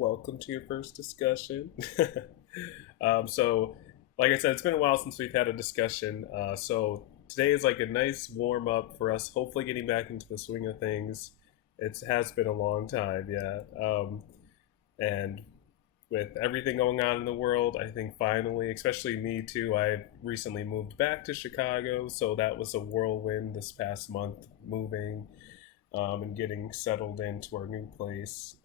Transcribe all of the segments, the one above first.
Welcome to your first discussion. So, like I said, it's been a while since we've had a discussion. So today is like a nice warm up for us. Hopefully, getting back into the swing of things. It has been a long time, yeah. And with everything going on in the world, I think finally, especially me too, I recently moved back to Chicago, so that was a whirlwind this past month moving and getting settled into our new place.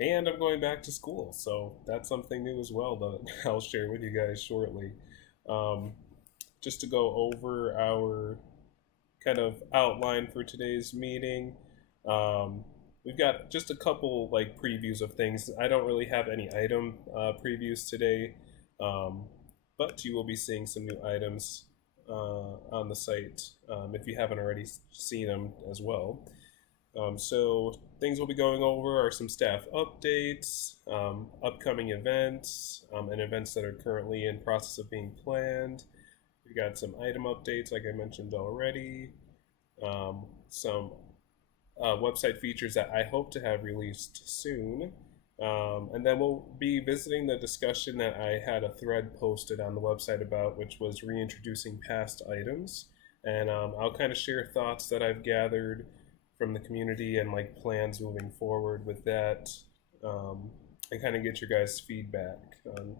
And I'm going back to school, so that's something new as well that I'll share with you guys shortly. Um, just to go over our kind of outline for today's meeting, um, we've got just a couple like previews of things. I don't really have any item previews today, um, but you will be seeing some new items on the site if you haven't already seen them as well. So things we'll be going over are some staff updates, upcoming events, and events that are currently in process of being planned. We got some item updates, like I mentioned already, some website features that I hope to have released soon. And then we'll be visiting the discussion that I had a thread posted on the website about, which was reintroducing past items. And I'll kind of share thoughts that I've gathered from the community and like plans moving forward with that, and kind of get your guys' feedback on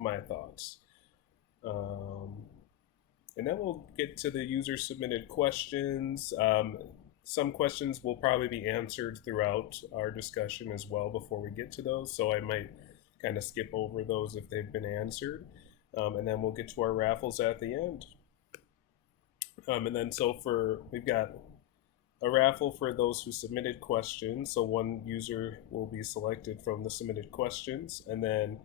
my thoughts. And then we'll get to the user submitted questions. Some questions will probably be answered throughout our discussion as well before we get to those, so I might kind of skip over those if they've been answered. And then we'll get to our raffles at the end. And then we've got a raffle for those who submitted questions. So one user will be selected from the submitted questions, and then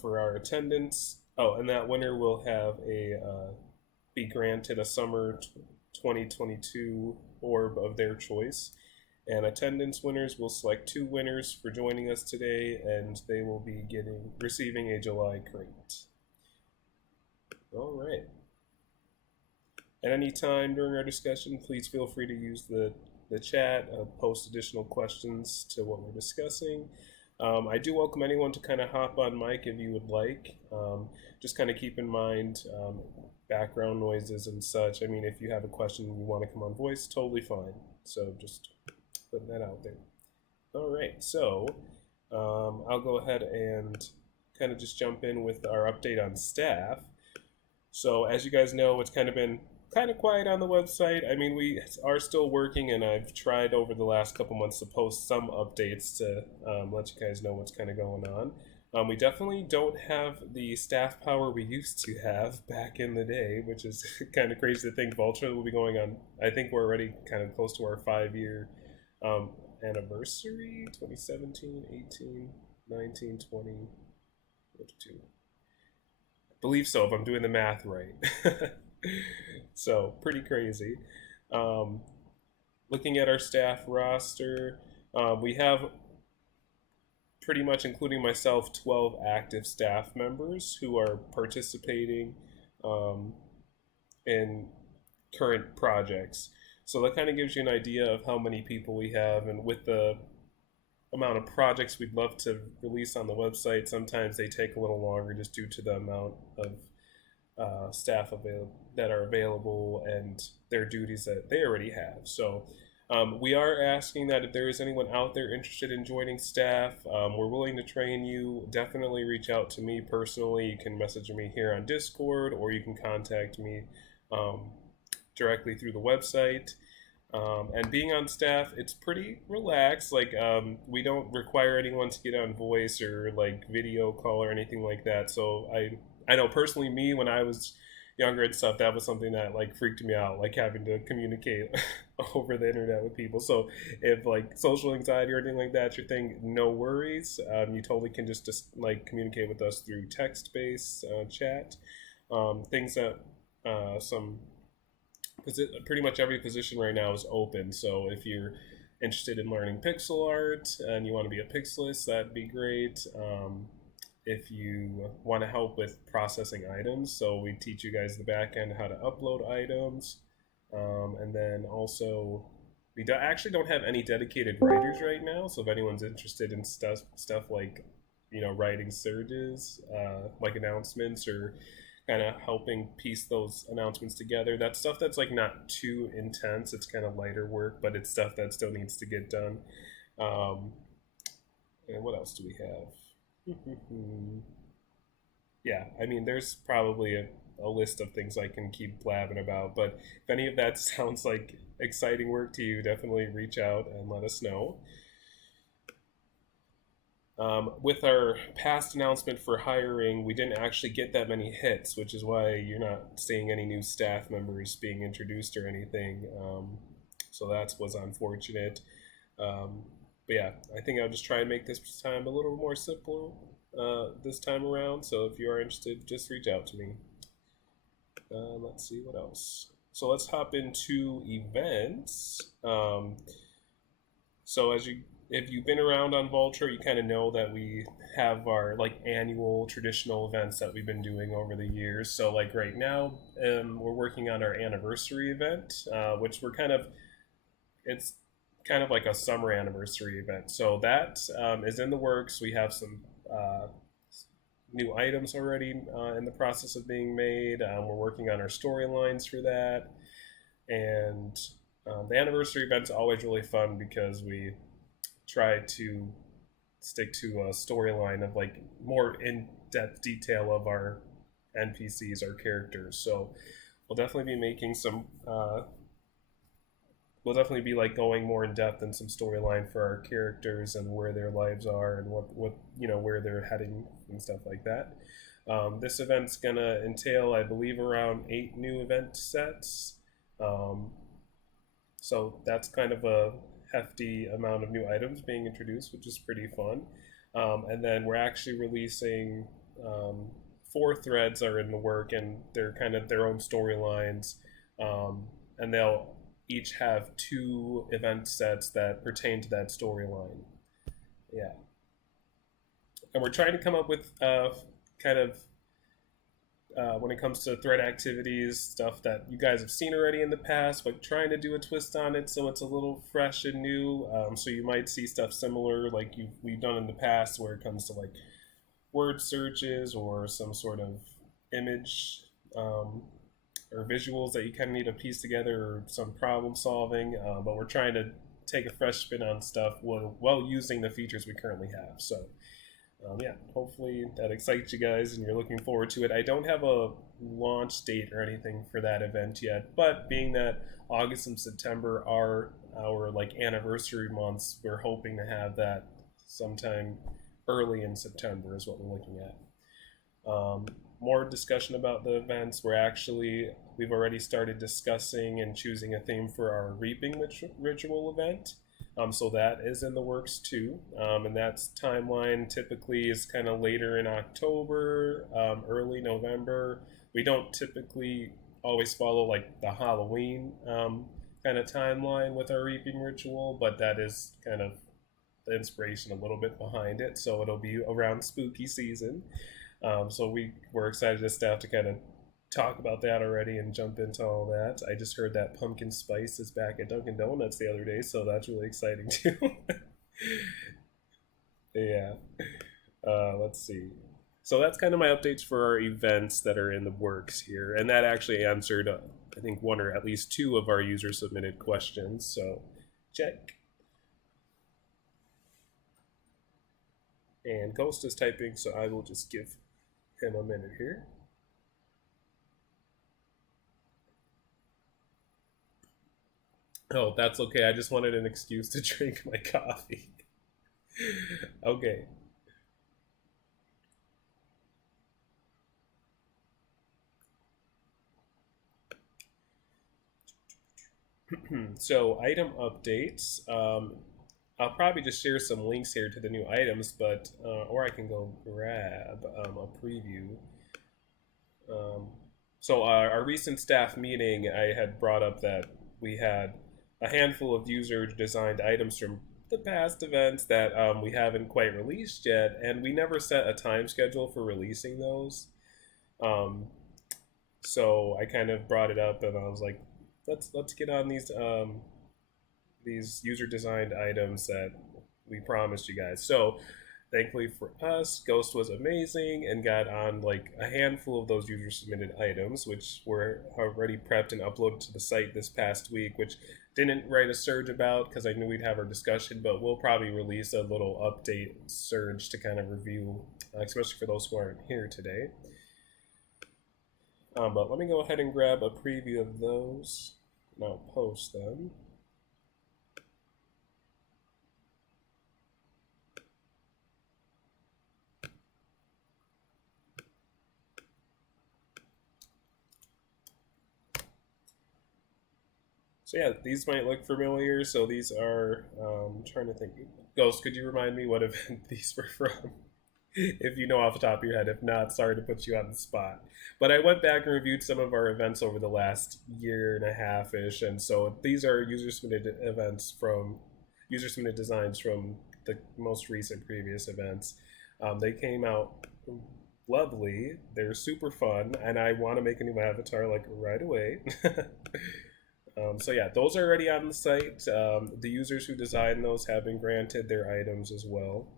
for our attendance, and that winner will have be granted a summer 2022 orb of their choice. And attendance winners will select two winners for joining us today, and they will be receiving a July crate. All right. At any time during our discussion, please feel free to use the chat, post additional questions to what we're discussing. I do welcome anyone to kind of hop on mic if you would like. Just kind of keep in mind background noises and such. I mean, if you have a question and you want to come on voice, totally fine. So just putting that out there. All right, so I'll go ahead and kind of just jump in with our update on staff. So as you guys know, it's kind of been quiet on the website. I mean, we are still working, and I've tried over the last couple months to post some updates to let you guys know what's kind of going on. We definitely don't have the staff power we used to have back in the day, which is kind of crazy to think. Voltra will be going on, I think we're already kind of close to our 5-year anniversary, 2017, 18, 19, 20, 22. I believe so, if I'm doing the math right. So pretty crazy. Looking at our staff roster, we have pretty much, including myself, 12 active staff members who are participating in current projects. So that kind of gives you an idea of how many people we have, and with the amount of projects we'd love to release on the website, sometimes they take a little longer just due to the amount of staff that are available and their duties that they already have. So we are asking that if there is anyone out there interested in joining staff, we're willing to train you. Definitely reach out to me personally. You can message me here on Discord, or you can contact me directly through the website. And being on staff, it's pretty relaxed. Like we don't require anyone to get on voice or like video call or anything like that. So I know personally, me, when I was younger and stuff, that was something that like freaked me out, like having to communicate over the internet with people. So if like social anxiety or anything like that's your thing, no worries. You totally can just like communicate with us through text-based chat. Things that pretty much every position right now is open. So if you're interested in learning pixel art and you want to be a pixelist, that'd be great. If you want to help with processing items, so we teach you guys the back end how to upload items, and then also we actually don't have any dedicated writers right now. So if anyone's interested in stuff like, writing surges, like announcements, or kind of helping piece those announcements together, that's stuff that's like not too intense. It's kind of lighter work, but it's stuff that still needs to get done. Um, and what else do we have? Yeah, I mean, there's probably a list of things I can keep blabbing about, but if any of that sounds like exciting work to you, definitely reach out and let us know. With our past announcement for hiring, we didn't actually get that many hits, which is why you're not seeing any new staff members being introduced or anything. So that was unfortunate. But yeah, I think I'll just try and make this time a little more simple this time around. So if you are interested, just reach out to me. Let's see what else. So let's hop into events. So if you've been around on Voltra, you kind of know that we have our like annual traditional events that we've been doing over the years. So like right now, we're working on our anniversary event, which it's kind of like a summer anniversary event. So that is in the works. We have some new items already in the process of being made. We're working on our storylines for that. And the anniversary event's always really fun because we try to stick to a storyline of like more in-depth detail of our NPCs, our characters. So we'll definitely be making some we'll definitely be like going more in depth in some storyline for our characters and where their lives are and what where they're heading and stuff like that. This event's gonna entail, I believe, around 8 new event sets. So that's kind of a hefty amount of new items being introduced, which is pretty fun. And then we're actually releasing 4 threads are in the work, and they're kind of their own storylines, and they'll each have 2 event sets that pertain to that storyline. Yeah, and we're trying to come up with kind of when it comes to thread activities, stuff that you guys have seen already in the past, but trying to do a twist on it so it's a little fresh and new. So you might see stuff similar like we've done in the past, where it comes to like word searches or some sort of image or visuals that you kind of need to piece together, or some problem solving. But we're trying to take a fresh spin on stuff while using the features we currently have. So yeah, hopefully that excites you guys and you're looking forward to it. I don't have a launch date or anything for that event yet, but being that August and September are our like anniversary months, we're hoping to have that sometime early in September is what we're looking at. More discussion about the events. We've already started discussing and choosing a theme for our reaping ritual event. So that is in the works too, and that's timeline typically is kind of later in October, early November. We don't typically always follow like the Halloween kind of timeline with our reaping ritual, but that is kind of the inspiration a little bit behind it. So it'll be around spooky season. So we're excited as staff to kind of talk about that already and jump into all that. I just heard that pumpkin spice is back at Dunkin' Donuts the other day, so that's really exciting too. Yeah. Let's see. So that's kind of my updates for our events that are in the works here, and that actually answered, I think, 1 or at least 2 of our user submitted questions. So check. And Ghost is typing, so I will just give him a minute here. Oh, that's okay. I just wanted an excuse to drink my coffee. Okay. So item updates. I'll probably just share some links here to the new items, but or I can go grab a preview. So our recent staff meeting, I had brought up that we had a handful of user-designed items from the past events that we haven't quite released yet, and we never set a time schedule for releasing those. So I kind of brought it up, and I was like, let's get on these user designed items that we promised you guys. So thankfully for us, Ghost was amazing and got on like a handful of those user submitted items, which were already prepped and uploaded to the site this past week, which didn't write a surge about because I knew we'd have our discussion, but we'll probably release a little update surge to kind of review, especially for those who aren't here today. But let me go ahead and grab a preview of those and I'll post them. So yeah, these might look familiar. So these are, I'm trying to think. Ghost, could you remind me what event these were from? If you know off the top of your head. If not, sorry to put you on the spot. But I went back and reviewed some of our events over the last year and a half-ish. And so these are user-submitted events from, user-submitted designs from the most recent previous events. They came out lovely. They're super fun. And I want to make a new avatar like right away. So yeah, those are already on the site. The users who designed those have been granted their items as well.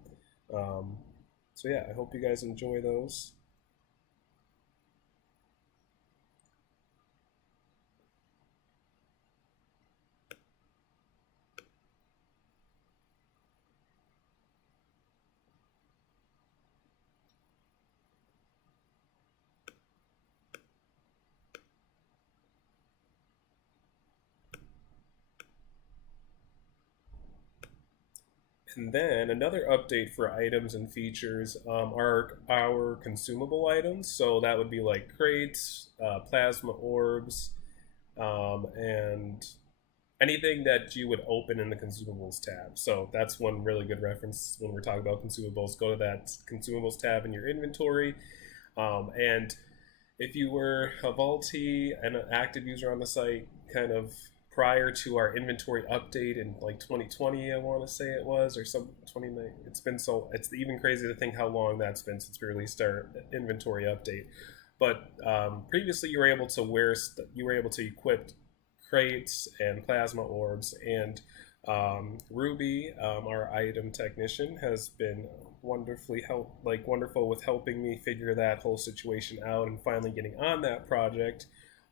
So yeah, I hope you guys enjoy those. And then another update for items and features are our consumable items. So that would be like crates, plasma orbs, and anything that you would open in the consumables tab. So that's one really good reference when we're talking about consumables. Go to that consumables tab in your inventory. And if you were a Vaulty and an active user on the site, kind of prior to our inventory update in like 2020, I want to say it was, or some 29. It's been so, it's even crazy to think how long that's been since we released our inventory update. But previously, you were able to equip crates and plasma orbs, and Ruby, our item technician, has been wonderful with helping me figure that whole situation out and finally getting on that project.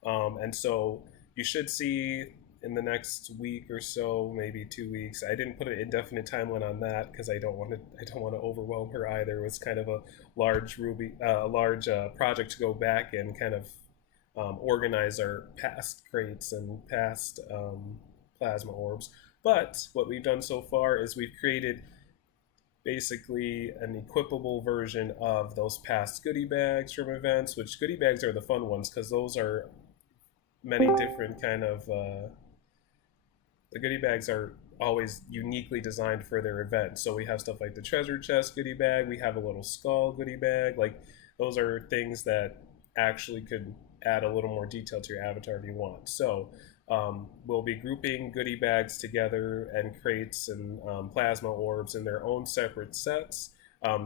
And so you should see in the next week or so, maybe 2 weeks. I didn't put an indefinite timeline on that because I don't want to overwhelm her either. It was kind of a large project to go back and kind of organize our past crates and past plasma orbs. But what we've done so far is we've created basically an equipable version of those past goodie bags from events, which goodie bags are the fun ones because those are many different kind of the goodie bags are always uniquely designed for their event. So we have stuff like the treasure chest goodie bag, we have a little skull goodie bag. Like those are things that actually could add a little more detail to your avatar if you want. So we'll be grouping goodie bags together and crates and plasma orbs in their own separate sets.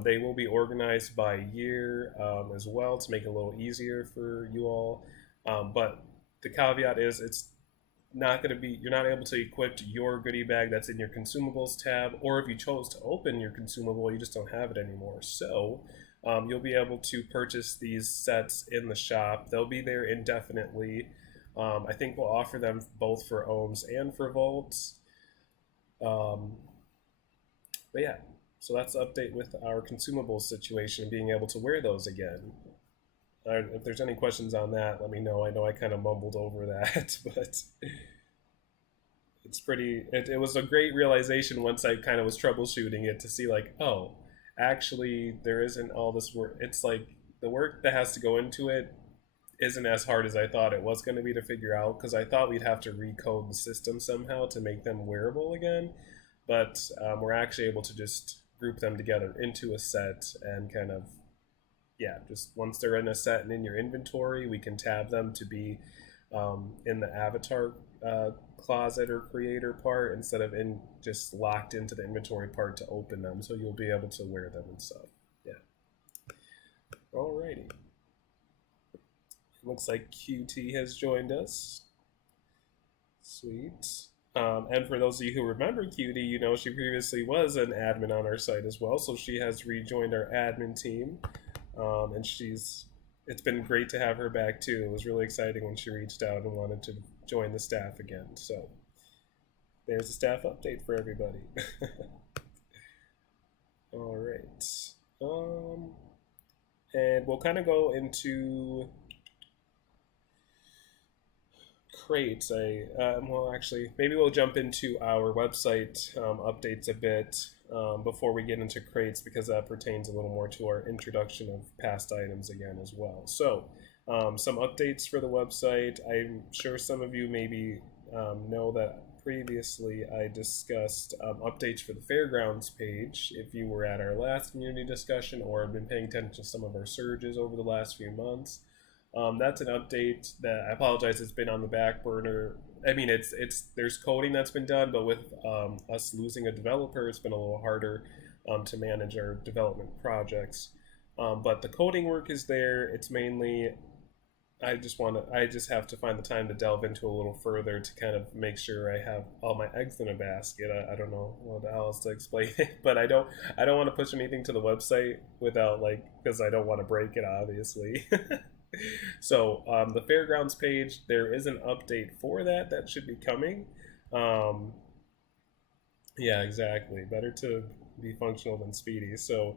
They will be organized by year as well to make it a little easier for you all. But the caveat is it's not going to be, you're not able to equip your goodie bag that's in your consumables tab, or if you chose to open your consumable, you just don't have it anymore. So you'll be able to purchase these sets in the shop. They'll be there indefinitely. I think we'll offer them both for ohms and for volts. But yeah, so that's the update with our consumables situation, being able to wear those again. If there's any questions on that, let me know. I know I kind of mumbled over that, but it's pretty, it was a great realization once I kind of was troubleshooting it to see like, oh, actually there isn't all this work. It's like the work that has to go into it isn't as hard as I thought it was going to be to figure out, because I thought we'd have to recode the system somehow to make them wearable again, but we're actually able to just group them together into a set and kind of, yeah, just once they're in a set and in your inventory, we can tab them to be in the avatar closet or creator part instead of in just locked into the inventory part to open them, so you'll be able to wear them and stuff. Yeah. Alrighty. Looks like QT has joined us. Sweet. And for those of you who remember Cutie, you know she previously was an admin on our site as well, so she has rejoined our admin team, and it's been great to have her back too. It was really exciting when she reached out and wanted to join the staff again. So there's a staff update for everybody. All right, and we'll kind of go into crates. Well, actually, maybe we'll jump into our website updates a bit before we get into crates, because that pertains a little more to our introduction of past items again as well. So, some updates for the website. I'm sure some of you maybe know that previously I discussed updates for the Fairgrounds page. If you were at our last community discussion or have been paying attention to some of our surges over the last few months, that's an update that, I apologize, it's been on the back burner. I mean, there's coding that's been done, but with us losing a developer, it's been a little harder to manage our development projects. But the coding work is there. It's mainly, I just have to find the time to delve into a little further to kind of make sure I have all my eggs in a basket. I don't know what else to explain it, but I don't want to push anything to the website without, like, because I don't want to break it, obviously. So the Fairgrounds page, there is an update for that should be coming. Yeah, exactly. Better to be functional than speedy. So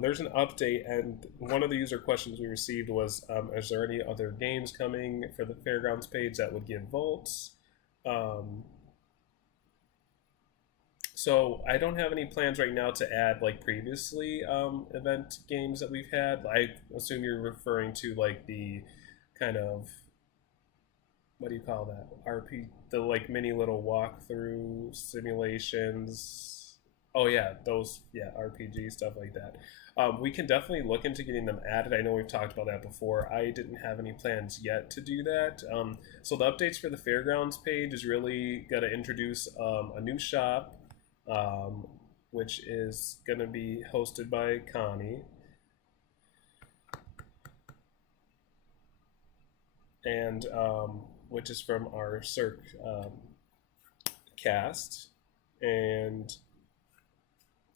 there's an update, and one of the user questions we received was, is there any other games coming for the Fairgrounds page that would give vaults? So I don't have any plans right now to add like previously event games that we've had. I assume you're referring to like the kind of, what do you call that? The like mini little walkthrough simulations. Oh yeah, those, yeah, RPG stuff like that. We can definitely look into getting them added. I know we've talked about that before. I didn't have any plans yet to do that. So the updates for the Fairgrounds page is really going to introduce a new shop, which is going to be hosted by Connie. And which is from our Cirque cast. And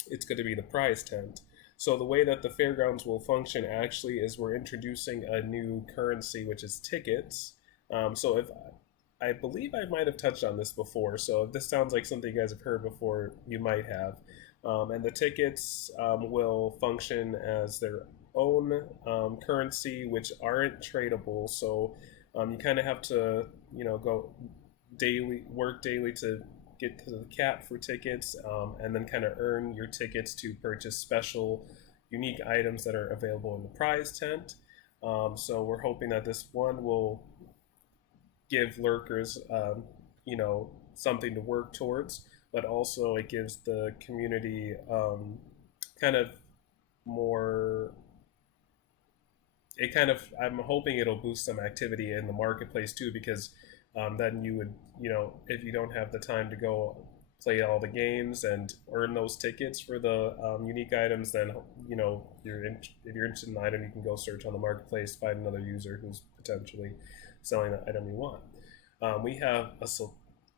it's going to be the prize tent. So the way that the Fairgrounds will function actually is we're introducing a new currency, which is tickets. So if I believe I might have touched on this before, so if this sounds like something you guys have heard before, you might have. And the tickets will function as their own currency, which aren't tradable. So you kind of have to, work daily to get to the cap for tickets, and then kind of earn your tickets to purchase special, unique items that are available in the prize tent. So we're hoping that this one will give lurkers, something to work towards, but also it gives the community kind of more. I'm hoping it'll boost some activity in the marketplace too, because then you would, if you don't have the time to go play all the games and earn those tickets for the unique items, then if you're interested in an item, you can go search on the marketplace, find another user who's potentially selling the item you want. We have a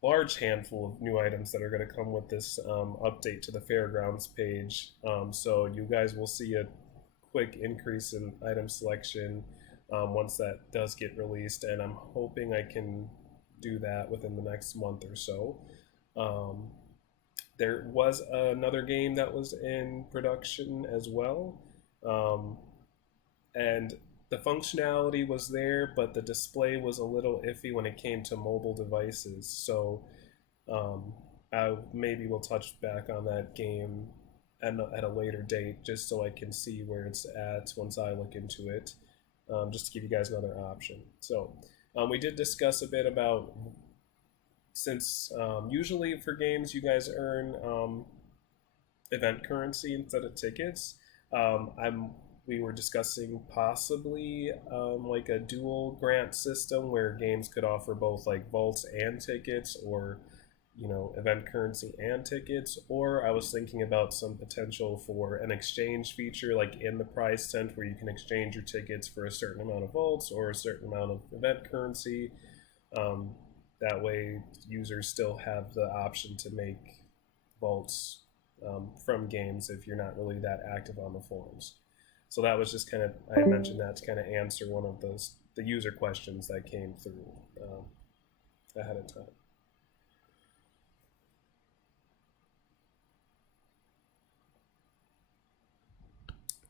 large handful of new items that are going to come with this update to the Fairgrounds page. So you guys will see a quick increase in item selection once that does get released, and I'm hoping I can do that within the next month or so. There was another game that was in production as well, and the functionality was there, but the display was a little iffy when it came to mobile devices. So maybe we'll touch back on that game at a later date, just so I can see where it's at once I look into it, just to give you guys another option. So we did discuss a bit about, since usually for games you guys earn event currency instead of tickets, we were discussing possibly like a dual grant system where games could offer both like vaults and tickets, or event currency and tickets. Or I was thinking about some potential for an exchange feature, like in the prize tent, where you can exchange your tickets for a certain amount of vaults or a certain amount of event currency. that way users still have the option to make vaults from games if you're not really that active on the forums. So that was just kind of, I mentioned that to kind of answer one of the user questions that came through ahead of time.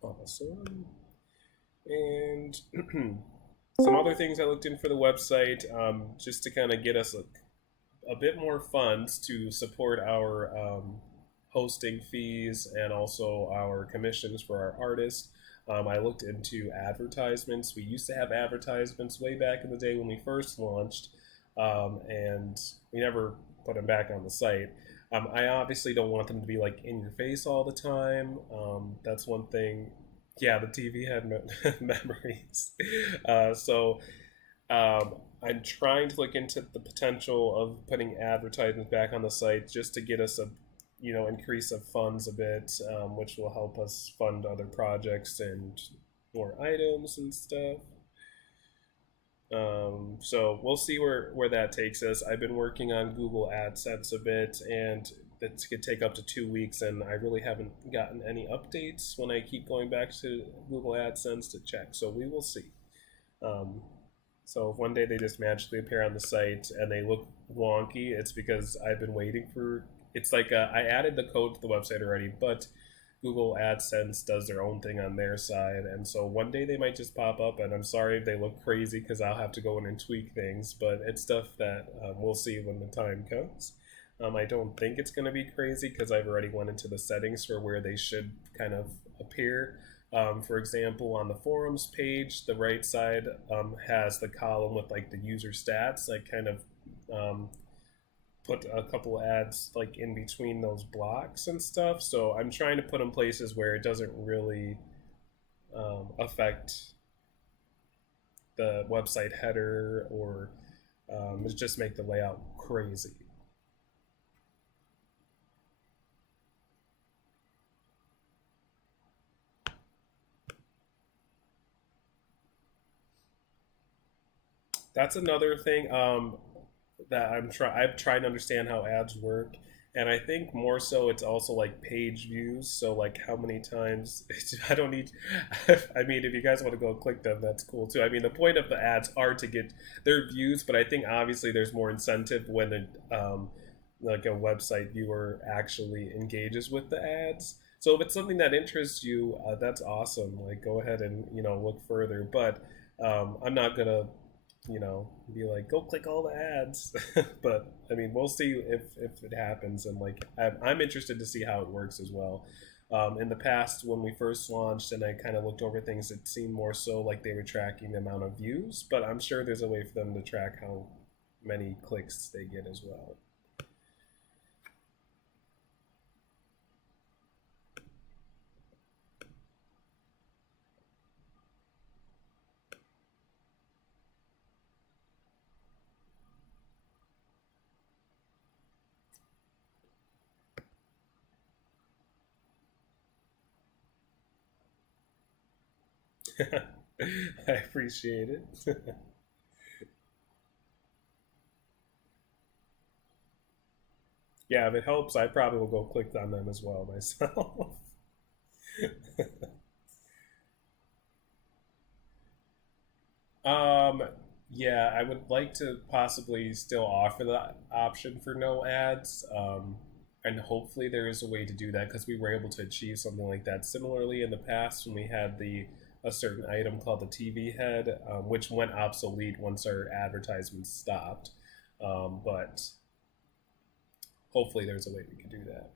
Awesome. And some other things I looked in for the website, just to kind of get us a bit more funds to support our hosting fees and also our commissions for our artists. I looked into advertisements. We used to have advertisements way back in the day when we first launched, and we never put them back on the site. I obviously don't want them to be like in your face all the time. That's one thing. Yeah, the TV had memories. So I'm trying to look into the potential of putting advertisements back on the site just to get us a increase of funds a bit, which will help us fund other projects and more items and stuff. So we'll see where that takes us. I've been working on Google AdSense a bit, and it could take up to 2 weeks, and I really haven't gotten any updates when I keep going back to Google AdSense to check. So we will see. So if one day they just magically appear on the site and they look wonky, it's because I've been waiting for. It's like I added the code to the website already, but Google AdSense does their own thing on their side, and so one day they might just pop up, and I'm sorry if they look crazy because I'll have to go in and tweak things, but it's stuff that we'll see when the time comes. I don't think it's going to be crazy because I've already went into the settings for where they should kind of appear. For example, on the forums page, the right side has the column with like the user stats. I kind of put a couple ads like in between those blocks and stuff. So I'm trying to put in places where it doesn't really affect the website header or just make the layout crazy. That's another thing that I've tried to understand how ads work, and I think more so it's also like page views. So like how many times I don't need. I mean, if you guys want to go click them, that's cool too. I mean, the point of the ads are to get their views, but I think obviously there's more incentive when like a website viewer actually engages with the ads. So if it's something that interests you, that's awesome. Like go ahead and look further, but I'm not gonna be like, go click all the ads. But I mean, we'll see if it happens. And like, I'm interested to see how it works as well. In the past, when we first launched and I kind of looked over things, it seemed more so like they were tracking the amount of views, but I'm sure there's a way for them to track how many clicks they get as well. I appreciate it. Yeah, if it helps, I probably will go click on them as well myself. um, yeah, I would like to possibly still offer the option for no ads. And hopefully there is a way to do that because we were able to achieve something like that similarly in the past when we had a certain item called the TV head, which went obsolete once our advertisements stopped. But hopefully there's a way we can do that.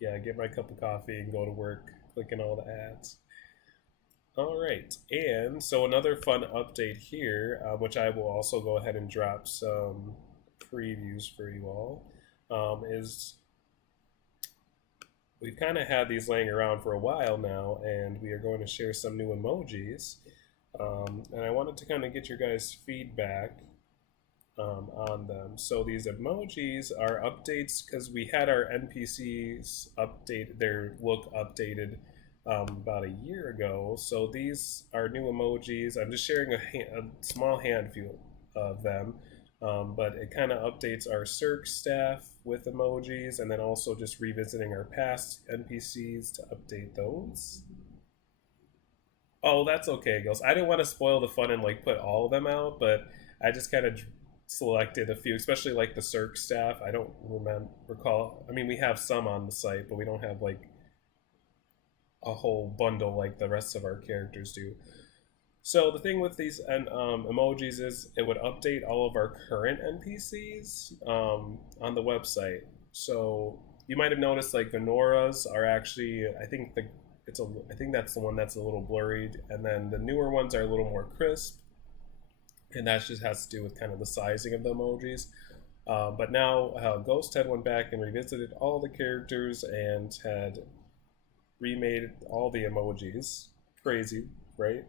Yeah, get my cup of coffee and go to work clicking all the ads. All right, and so another fun update here, which I will also go ahead and drop some previews for you all, is we've kind of had these laying around for a while now, and we are going to share some new emojis. And I wanted to kind of get your guys' feedback on them. So these emojis are updates because we had our NPCs update their look updated about a year ago. So these are new emojis. I'm just sharing a small handful of them, but it kind of updates our Circ staff with emojis, and then also just revisiting our past NPCs to update those. Oh, that's okay, Ghost. I didn't want to spoil the fun and like put all of them out, but I just kind of selected a few, especially like the Circ staff. I don't recall. I mean, we have some on the site, but we don't have like a whole bundle like the rest of our characters do. So the thing with these emojis is it would update all of our current NPCs on the website. So you might have noticed like the Noras are actually, I think that's the one that's a little blurry, and then the newer ones are a little more crisp, and that just has to do with kind of the sizing of the emojis. But now Ghost had went back and revisited all the characters and had remade all the emojis. Crazy, right?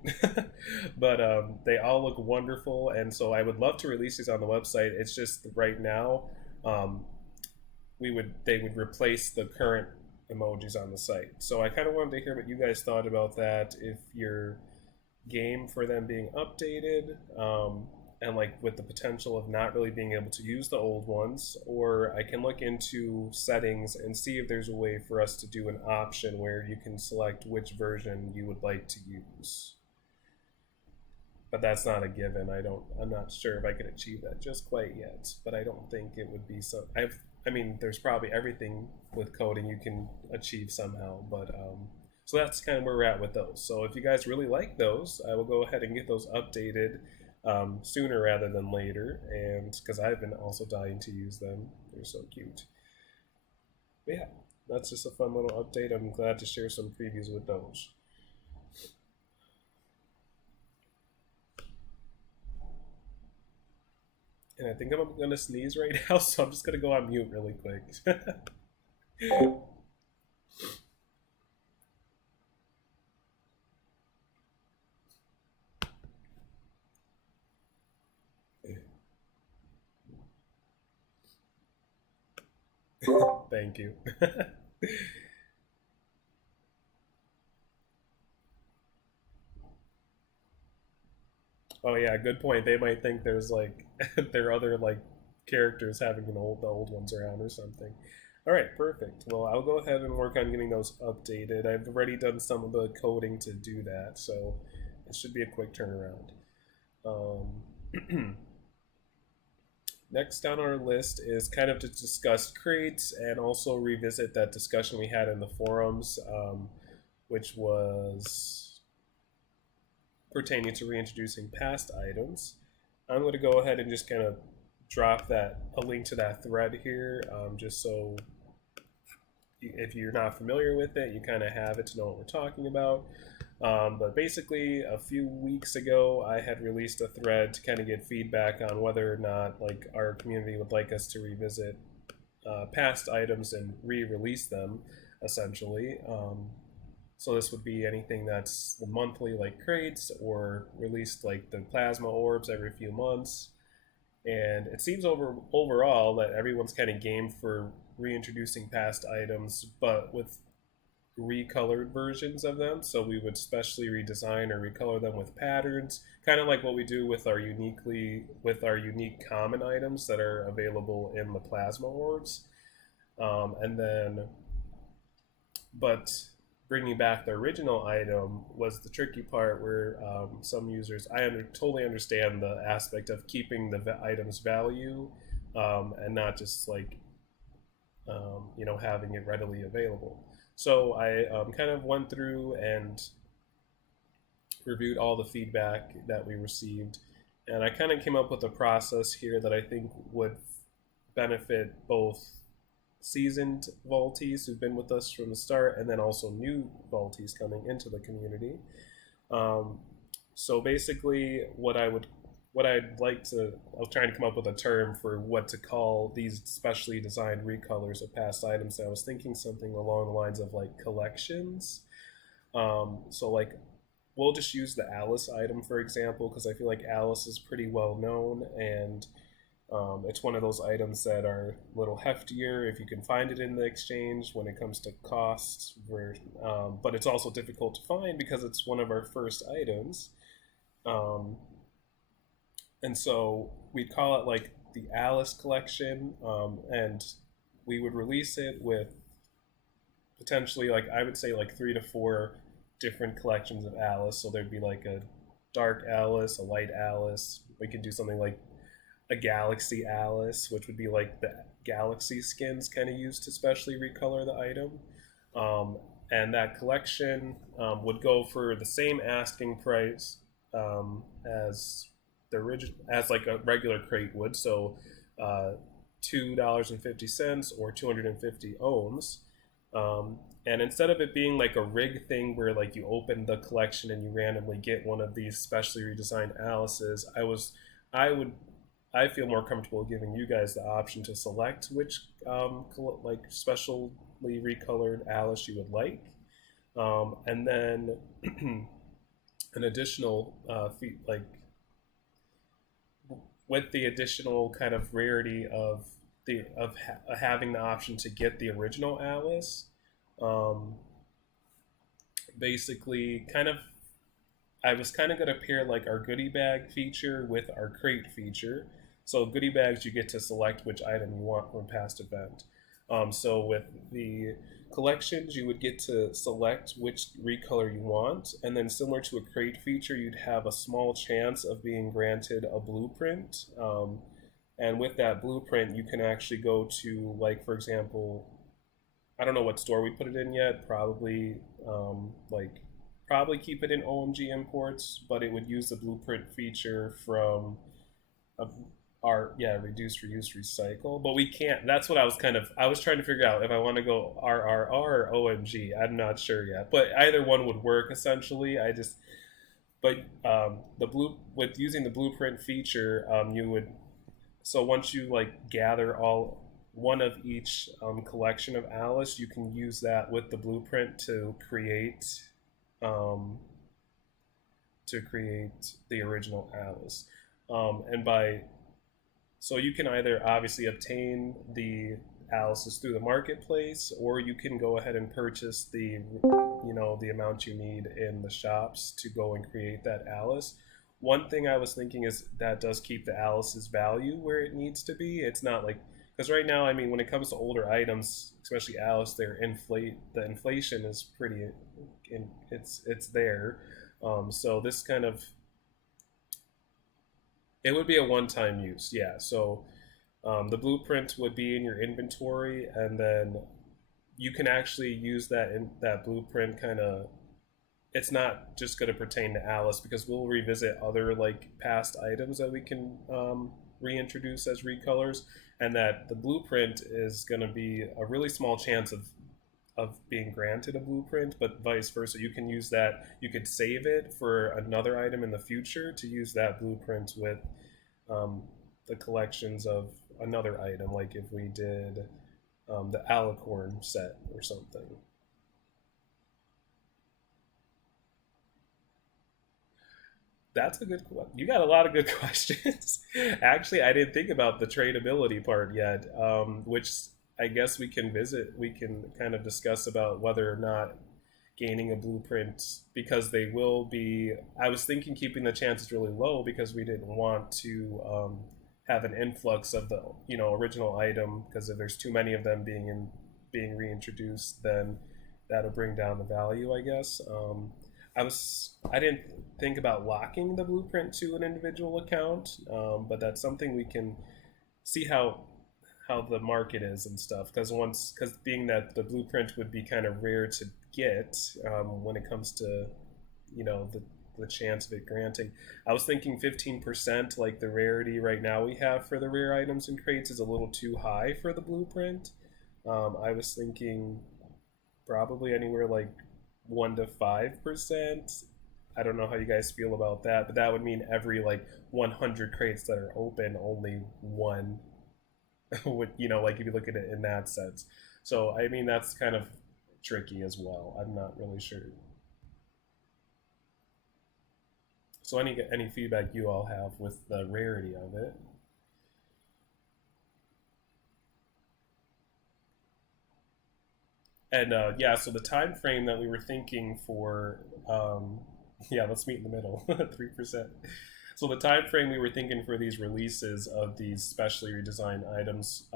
But they all look wonderful, and so I would love to release these on the website. It's just right now they would replace the current emojis on the site. So I kind of wanted to hear what you guys thought about that. If you're game for them being updated, and like with the potential of not really being able to use the old ones, or I can look into settings and see if there's a way for us to do an option where you can select which version you would like to use. But that's not a given. I'm not sure if I can achieve that just quite yet, but I don't think it would be so. I mean, there's probably everything with coding you can achieve somehow, but so that's kind of where we're at with those. So if you guys really like those, I will go ahead and get those updated sooner rather than later, and because I've been also dying to use them. They're so cute. But yeah, that's just a fun little update. I'm glad to share some previews with those. And I think I'm gonna sneeze right now, so I'm just gonna go on mute really quick. Thank you. Oh yeah, good point. They might think there's like there are other like characters having the old ones around or something. All right, perfect. Well, I'll go ahead and work on getting those updated. I've already done some of the coding to do that, so it should be a quick turnaround. Next on our list is kind of to discuss crates and also revisit that discussion we had in the forums, which was pertaining to reintroducing past items. I'm going to go ahead and just kind of drop a link to that thread here, just so if you're not familiar with it, you kind of have it to know what we're talking about. But basically, a few weeks ago, I had released a thread to kind of get feedback on whether or not like our community would like us to revisit past items and re-release them, essentially. So this would be anything that's the monthly like crates, or released like the plasma orbs every few months. And it seems overall that everyone's kind of game for reintroducing past items, but with recolored versions of them. So we would specially redesign or recolor them with patterns, kind of like what we do with our unique common items that are available in the plasma orbs. And then, but bringing back the original item was the tricky part, where some users, totally understand the aspect of keeping the item's value, and not just like having it readily available. So I kind of went through and reviewed all the feedback that we received, and I kind of came up with a process here that I think would benefit both seasoned Vaulties who've been with us from the start, and then also new Vaulties coming into the community. So basically, I was trying to come up with a term for what to call these specially designed recolors of past items. And I was thinking something along the lines of like collections. So like, we'll just use the Alice item for example, because I feel like Alice is pretty well known, and It's one of those items that are a little heftier if you can find it in the exchange when it comes to costs, but it's also difficult to find because it's one of our first items. Um, and so we'd call it like the Alice collection, and we would release it with potentially, like, I would say like 3 to 4 different collections of Alice. So there'd be like a dark Alice, a light Alice. We could do something like a Galaxy Alice, which would be like the Galaxy skins kind of used to specially recolor the item. Um, and that collection would go for the same asking price as the original, as like a regular crate would. So $2.50 or 250 ohms. And instead of it being like a rig thing where like you open the collection and you randomly get one of these specially redesigned Alices, I would I feel more comfortable giving you guys the option to select which like specially recolored Alice you would like, and then an additional like with the additional kind of rarity of having the option to get the original Alice. Um, Basically, kind of, I was kind of going to pair like our goodie bag feature with our crate feature. So goodie bags, you get to select which item you want from past event. So with the collections, you would get to select which recolor you want, and then similar to a crate feature, you'd have a small chance of being granted a blueprint. And with that blueprint, you can actually go to, like, for example, I don't know what store we put it in yet. Probably like probably keep it in OMG imports, but it would use the blueprint feature from uh, our reduce, reuse, recycle. But we can't. That's what I was trying to figure out if I want to go RRR or OMG. I'm not sure yet, but either one would work essentially. But the blue with using the blueprint feature, you would, so once you like gather all one of each collection of Alice, you can use that with the blueprint um, to create the original Alice. And by So you can either obviously obtain the Alice's through the marketplace, or you can go ahead and purchase the amount you need in the shops to go and create that Alice. One thing I was thinking is that does keep the Alice's value where it needs to be. It's not like, because right now, I mean, when it comes to older items, especially Alice, the inflation is pretty, it's there. So this kind of, it would be a one-time use, yeah. So the blueprint would be in your inventory, and then you can actually use that blueprint kind of. It's not just going to pertain to Alice, because we'll revisit other like past items that we can reintroduce as recolors, and that the blueprint is going to be a really small chance of being granted a blueprint, but vice versa. You can use that. You could save it for another item in the future to use that blueprint with um, the collections of another item, like if we did the alicorn set or something. That's a good question. You got a lot of good questions. Actually, I didn't think about the tradability part yet, which I guess we can visit. We can kind of discuss about whether or not gaining a blueprint, because they will be. I was thinking keeping the chances really low because we didn't want to have an influx of the original item, because if there's too many of them being reintroduced, then that'll bring down the value, I guess. I didn't think about locking the blueprint to an individual account, but that's something we can see how the market is and stuff. Because being that the blueprint would be kind of rare to get when it comes to the chance of it granting. I was thinking 15%, like the rarity right now we have for the rare items and crates, is a little too high for the blueprint. I was thinking probably anywhere like 1 to 5%. I don't know how you guys feel about that, but that would mean every like 100 crates that are open, only one would, like if you look at it in that sense. So I mean that's kind of tricky as well. I'm not really sure. So any feedback you all have with the rarity of it? And yeah, so the time frame that we were thinking for, yeah, let's meet in the middle, 3%. So the time frame we were thinking for these releases of these specially redesigned items,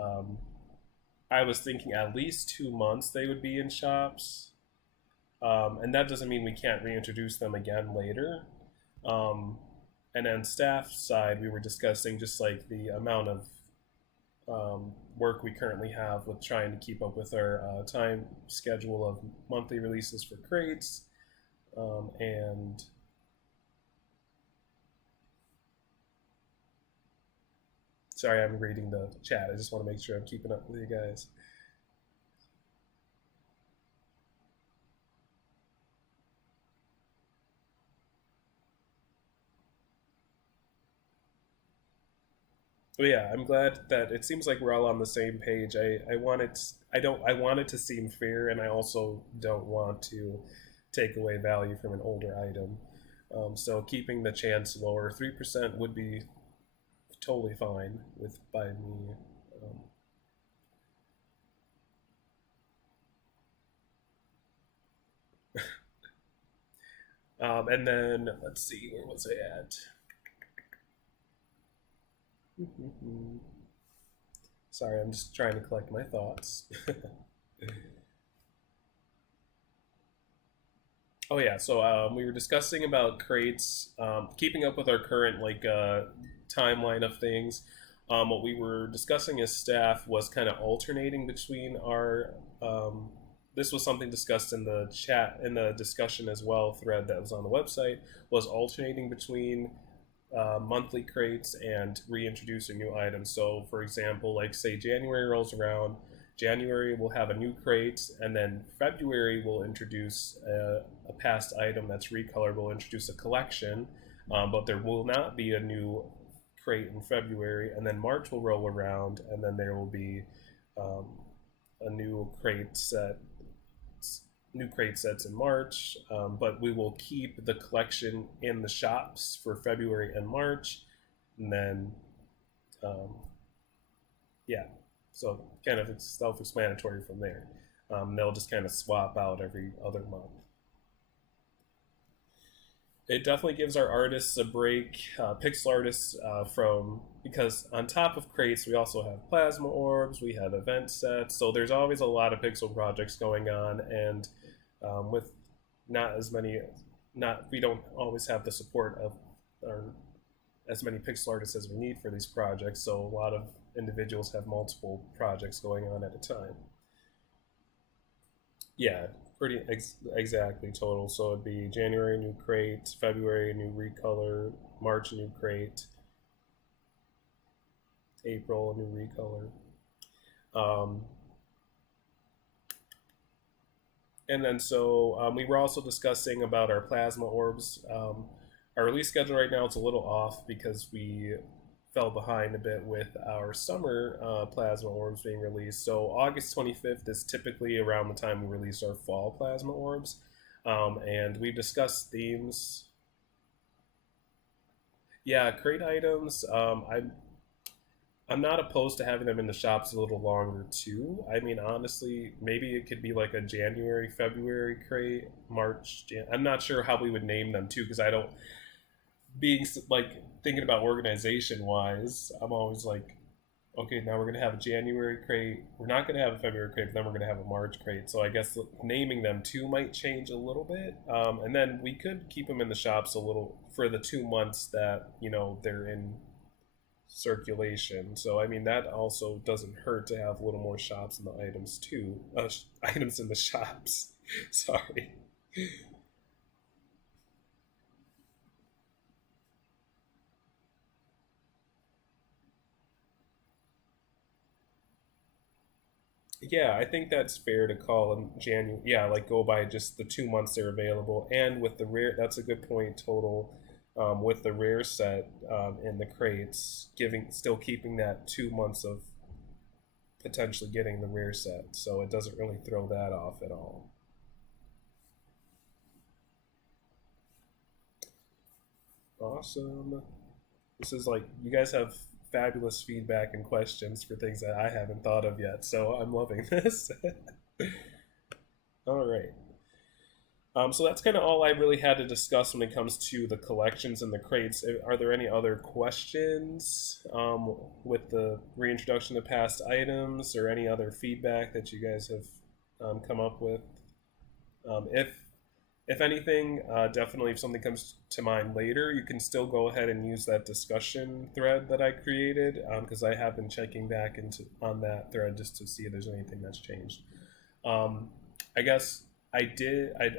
I was thinking at least 2 months they would be in shops, and that doesn't mean we can't reintroduce them again later. Um, and then staff side, we were discussing just like the amount of work we currently have with trying to keep up with our time schedule of monthly releases for crates, and sorry, I'm reading the chat. I just want to make sure I'm keeping up with you guys. But yeah, I'm glad that it seems like we're all on the same page. I want it to seem fair, and I also don't want to take away value from an older item. So keeping the chance lower, 3% would be totally fine with by me. Um, and then let's see, where was I at? Sorry, I'm just trying to collect my thoughts. Oh yeah, so we were discussing about crates, keeping up with our current like timeline of things. What we were discussing as staff was kind of alternating between our. This was something discussed in the chat in the discussion as well thread that was on the website. Was alternating between monthly crates and reintroducing new items. So, for example, like say January rolls around, January will have a new crate, and then February will introduce a past item that's recolored. Will introduce a collection, but there will not be a new crate in February, and then March will roll around, and then there will be um, a new crate sets in March, but we will keep the collection in the shops for February and March, and then um, yeah, so kind of self-explanatory from there. They'll just kind of swap out every other month. It definitely gives our artists a break, pixel artists, from because on top of crates we also have plasma orbs, we have event sets, so there's always a lot of pixel projects going on, and with not as many, not we don't always have the support of our, as many pixel artists as we need for these projects, so a lot of individuals have multiple projects going on at a time. Yeah, exactly total. So it'd be January new crate, February new recolor, March new crate, April new recolor. Um, and then so we were also discussing about our plasma orbs. Our release schedule right now is a little off because we fell behind a bit with our summer plasma orbs being released. So August 25th is typically around the time we release our fall plasma orbs. And we discussed themes. Yeah, crate items. I'm not opposed to having them in the shops a little longer too. I mean, honestly, maybe it could be like a January, February crate, March. I'm not sure how we would name them too, because I don't being like thinking about organization wise, I'm always like, okay, now we're gonna have a January crate. We're not gonna have a February crate, but then we're gonna have a March crate. So I guess naming them too might change a little bit. And then we could keep them in the shops a little for the 2 months that they're in circulation. So I mean that also doesn't hurt to have a little more shops in the items too. Items in the shops. Sorry. Yeah, I think that's fair to call in January. Yeah, like go by just the 2 months they're available, and with the rare. That's a good point. Total, with the rare set in the crates, still keeping that 2 months of potentially getting the rare set, so it doesn't really throw that off at all. Awesome. This is like you guys have fabulous feedback and questions for things that I haven't thought of yet, so I'm loving this. All right. So that's kind of all I really had to discuss when it comes to the collections and the crates. Are there any other questions with the reintroduction of past items, or any other feedback that you guys have come up with? If anything, definitely if something comes to mind later, you can still go ahead and use that discussion thread that I created, because I have been checking back into on that thread just to see if there's anything that's changed. I guess I'd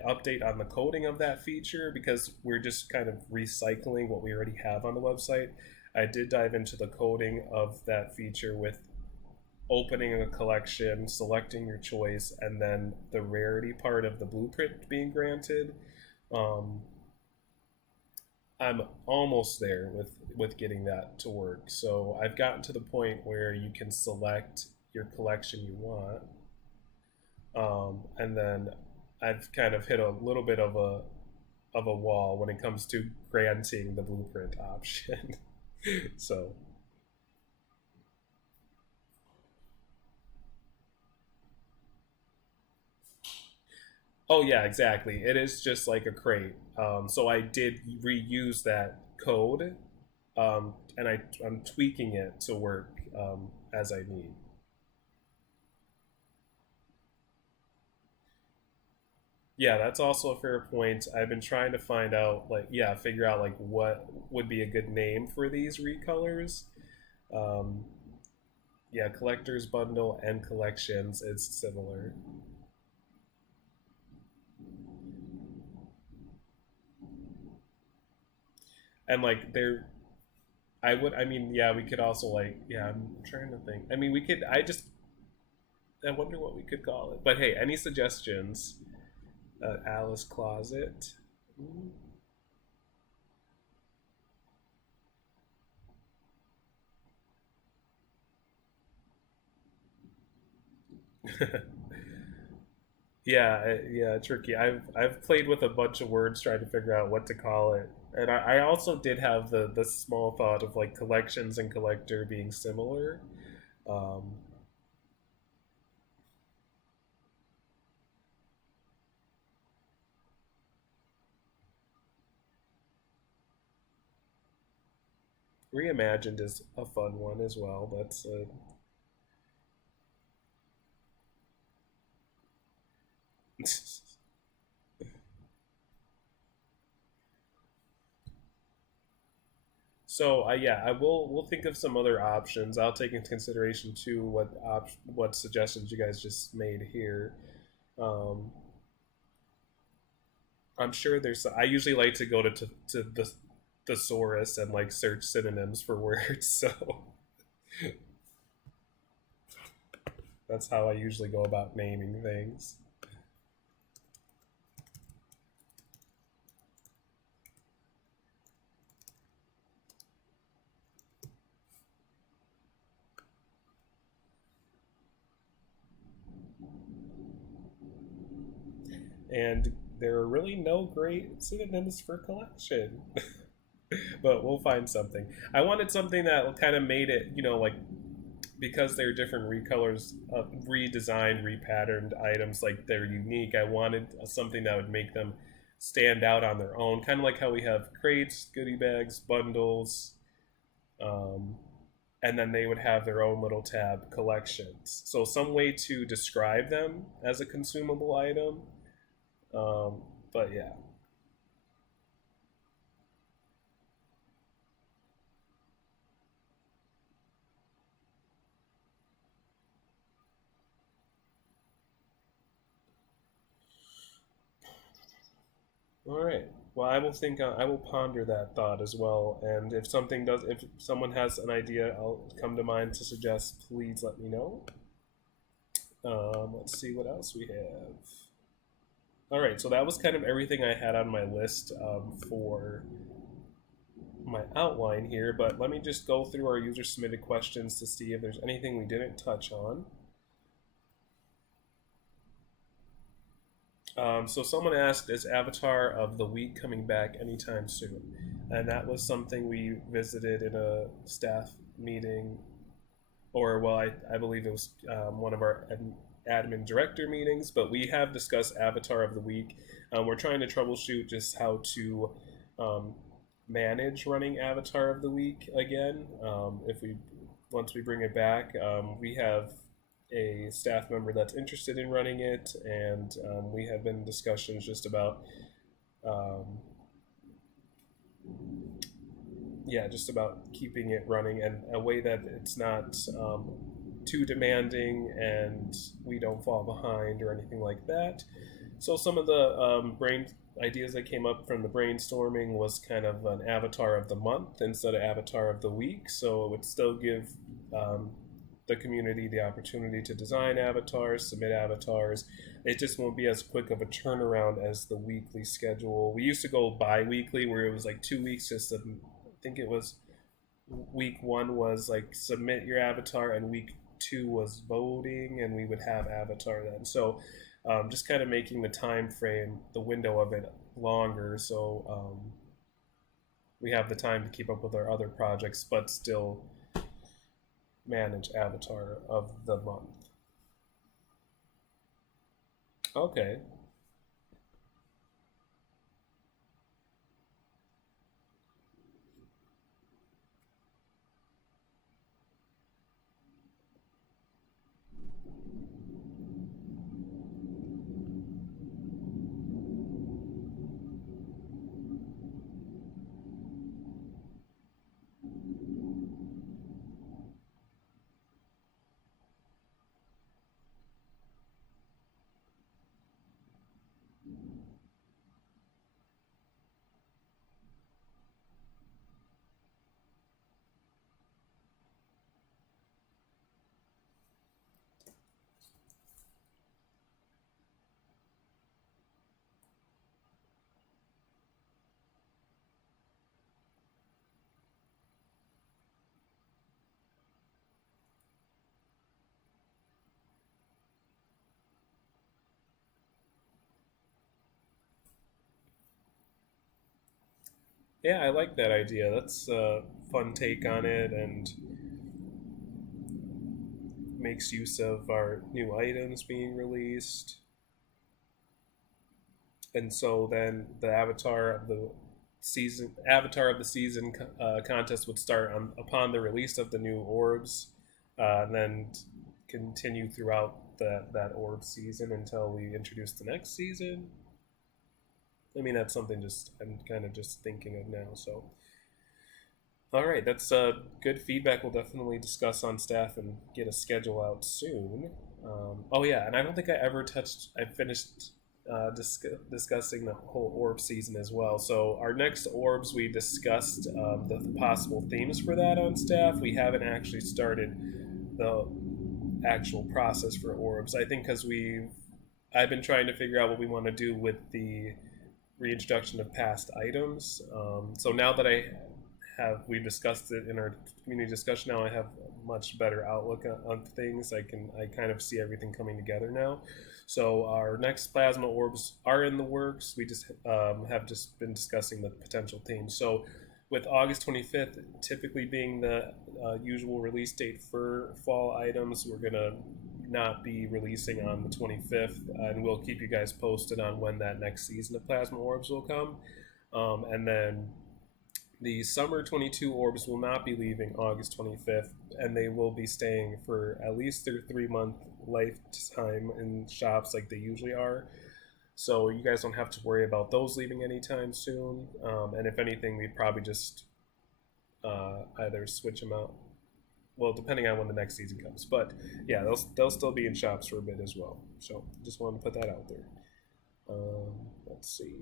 update on the coding of that feature because we're just kind of recycling what we already have on the website. I did dive into the coding of that feature with opening a collection, selecting your choice, and then the rarity part of the blueprint being granted. Um, I'm almost there with getting that to work. So I've gotten to the point where you can select your collection you want, and then I've kind of hit a little bit of a wall when it comes to granting the blueprint option. So, oh yeah, exactly. It is just like a crate. So I did reuse that code, and I'm tweaking it to work as I need. Yeah, that's also a fair point. I've been trying to find out, like, yeah, figure out like what would be a good name for these recolors. Um, yeah, collector's bundle and collections. It's similar, and like they're. I would. I mean, yeah, we could also like. Yeah, I'm trying to think. I mean, we could. I just. I wonder what we could call it. But hey, any suggestions? Alice Closet. Yeah, yeah, tricky. I've played with a bunch of words trying to figure out what to call it, and I also did have the small thought of like collections and collector being similar. Um, Reimagined is a fun one as well. That's so. Yeah, I will. We'll think of some other options. I'll take into consideration too what suggestions you guys just made here. Um, I'm sure there's. I usually like to go to the thesaurus and like search synonyms for words. So that's how I usually go about naming things. And there are really no great synonyms for collection, but we'll find something. I wanted something that kind of made it, like because they're different recolors, redesigned, repatterned items, like they're unique. I wanted something that would make them stand out on their own, kind of like how we have crates, goodie bags, bundles, um, and then they would have their own little tab collections. So some way to describe them as a consumable item. Um, but yeah, all right. Well, I will think. I will ponder that thought as well. And if someone has an idea, I'll come to mind to suggest. Please let me know. Let's see what else we have. All right, so that was kind of everything I had on my list for my outline here. But let me just go through our user submitted questions to see if there's anything we didn't touch on. So someone asked, is Avatar of the Week coming back anytime soon? And that was something we visited in a staff meeting, or well, I believe it was one of our admin director meetings, but we have discussed Avatar of the Week. We're trying to troubleshoot just how to um, manage running Avatar of the Week again. If we once we bring it back, we have a staff member that's interested in running it, and we have been in discussions just about um, just about keeping it running in a way that it's not too demanding and we don't fall behind or anything like that. So some of the brain ideas that came up from the brainstorming was kind of an avatar of the month instead of avatar of the week. So it would still give the community the opportunity to design avatars, submit avatars. It just won't be as quick of a turnaround as the weekly schedule. We used to go bi-weekly where it was like 2 weeks just to, I think it was week one was like submit your avatar and week two was voting and we would have avatar then. So just kind of making the time frame, the window of it longer so we have the time to keep up with our other projects but still manage avatar of the month. Okay. Yeah, I like that idea. That's a fun take on it and makes use of our new items being released. And so then the avatar of the season contest would start upon the release of the new orbs, and then continue throughout that orb season until we introduce the next season. I mean, that's something just I'm kind of just thinking of now. So, all right, that's good feedback. We'll definitely discuss on staff and get a schedule out soon. Oh yeah, and I don't think I ever touched. I finished discussing the whole orb season as well. So our next orbs, we discussed the possible themes for that on staff. We haven't actually started the actual process for orbs. I think because I've been trying to figure out what we want to do with the reintroduction of past items. So now that we've discussed it in our community discussion. Now I have a much better outlook on things. I kind of see everything coming together now. So our next plasma orbs are in the works. We just have just been discussing the potential themes. So with August 25th typically being the usual release date for fall items, we're gonna not be releasing on the 25th, and we'll keep you guys posted on when that next season of plasma orbs will come. And then the summer 22 orbs will not be leaving August 25th, and they will be staying for at least their 3-month lifetime in shops like they usually are. So you guys don't have to worry about those leaving anytime soon. And if anything, we'd probably just either switch them out. Well, depending on when the next season comes. But yeah, they'll still be in shops for a bit as well. So just wanted to put that out there. Let's see.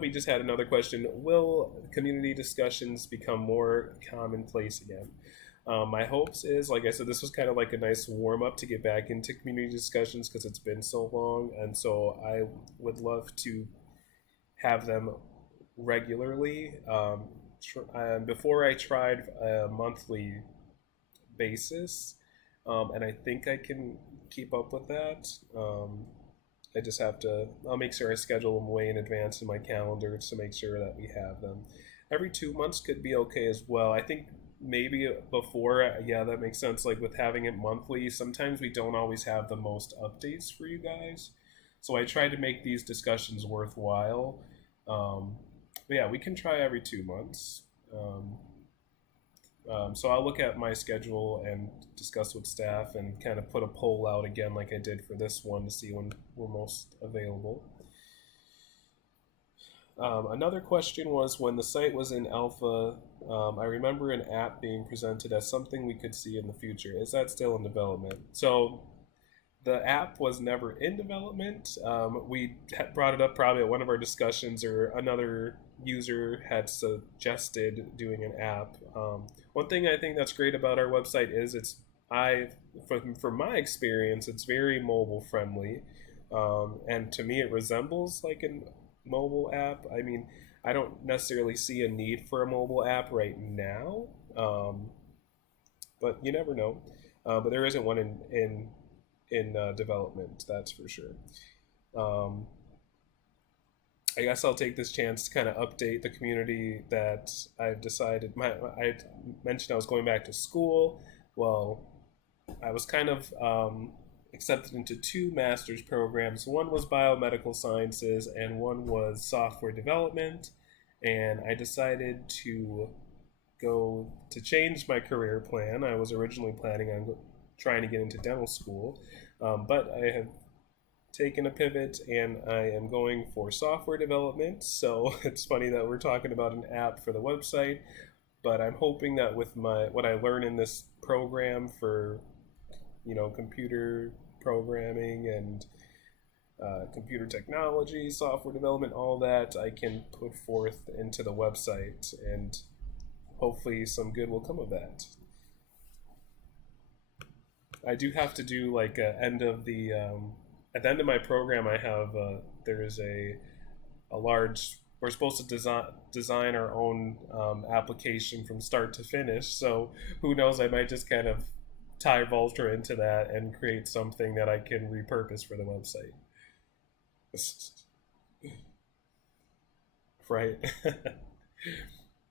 We just had another question. Will community discussions become more commonplace again? My hopes is, like I said, this was kind of like a nice warm-up to get back into community discussions because it's been so long. And so I would love to have them regularly. Before I tried a monthly basis, and I think I can keep up with that. I just have to, I'll make sure I schedule them way in advance in my calendar to make sure that we have them. Every 2 months could be okay as well. I think maybe before, yeah, that makes sense. Like with having it monthly, sometimes we don't always have the most updates for you guys. So I try to make these discussions worthwhile. Um, but yeah, we can try every 2 months. Um, so I'll look at my schedule and discuss with staff and kind of put a poll out again, like I did for this one, to see when we're most available. Another question was, when the site was in alpha, I remember an app being presented as something we could see in the future. Is that still in development? So the app was never in development. We had brought it up probably at one of our discussions, or another user had suggested doing an app. One thing I think that's great about our website is from my experience, it's very mobile friendly. And to me, it resembles like an mobile app. I mean, I don't necessarily see a need for a mobile app right now, but you never know. But there isn't one in development, that's for sure. Um, I guess I'll take this chance to kind of update the community that I've decided. I mentioned I was going back to school. Well, I was kind of accepted into two master's programs. One was biomedical sciences, and one was software development. And I decided to go to change my career plan. I was originally planning on trying to get into dental school, but I have taken a pivot and I am going for software development. So it's funny that we're talking about an app for the website, but I'm hoping that with what I learn in this program for computer programming and computer technology, software development, all that, I can put forth into the website, and hopefully some good will come of that. I do have to do like end of the at the end of my program. I have there is a large. We're supposed to design our own application from start to finish. So who knows? I might just kind of tie Voltra into that and create something that I can repurpose for the website. Right.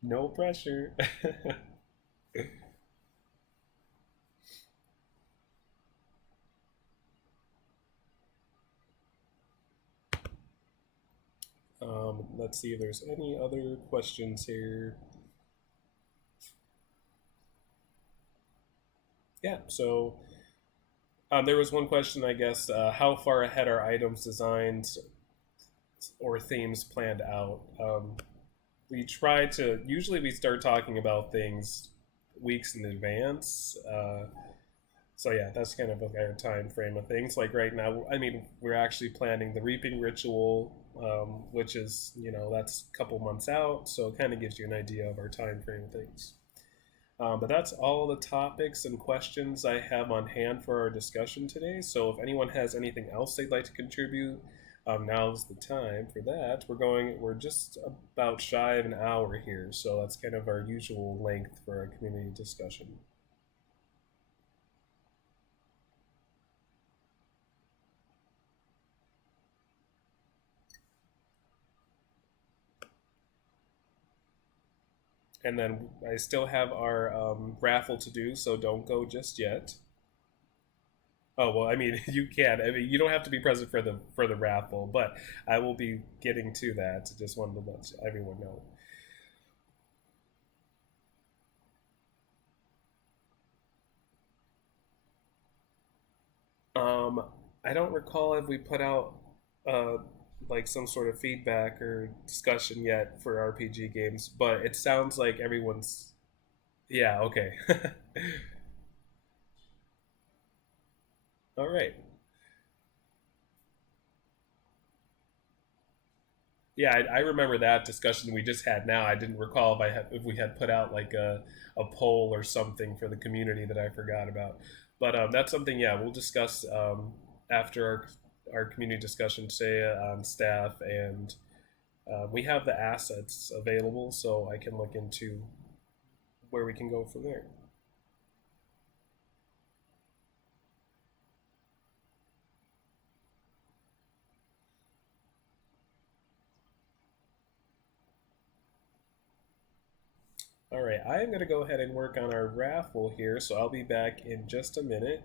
No pressure. Let's see if there's any other questions here. Yeah, so there was one question, I guess. How far ahead are items, designs, or themes planned out? We try to, usually we start talking about things weeks in advance. So yeah, that's kind of our time frame of things. Like right now, I mean, we're actually planning the reaping ritual, which is, that's a couple months out. So it kind of gives you an idea of our time frame of things. But that's all the topics and questions I have on hand for our discussion today. So if anyone has anything else they'd like to contribute, now's the time for that. We're just about shy of an hour here, so that's kind of our usual length for our community discussion. And then I still have our raffle to do, so don't go just yet. Oh well, I mean you can. I mean you don't have to be present for the raffle, but I will be getting to that. Just wanted to let everyone know. Um, I don't recall if we put out uh, like some sort of feedback or discussion yet for RPG games, but it sounds like everyone's. Yeah, okay. All right. Yeah, I remember that discussion we just had. Now I didn't recall if we had put out like a poll or something for the community that I forgot about. But that's something. Yeah, we'll discuss after our community discussion today on staff, and we have the assets available, so I can look into where we can go from there. All All right, I'm going to go ahead and work on our raffle here, so I'll be back in just a minute.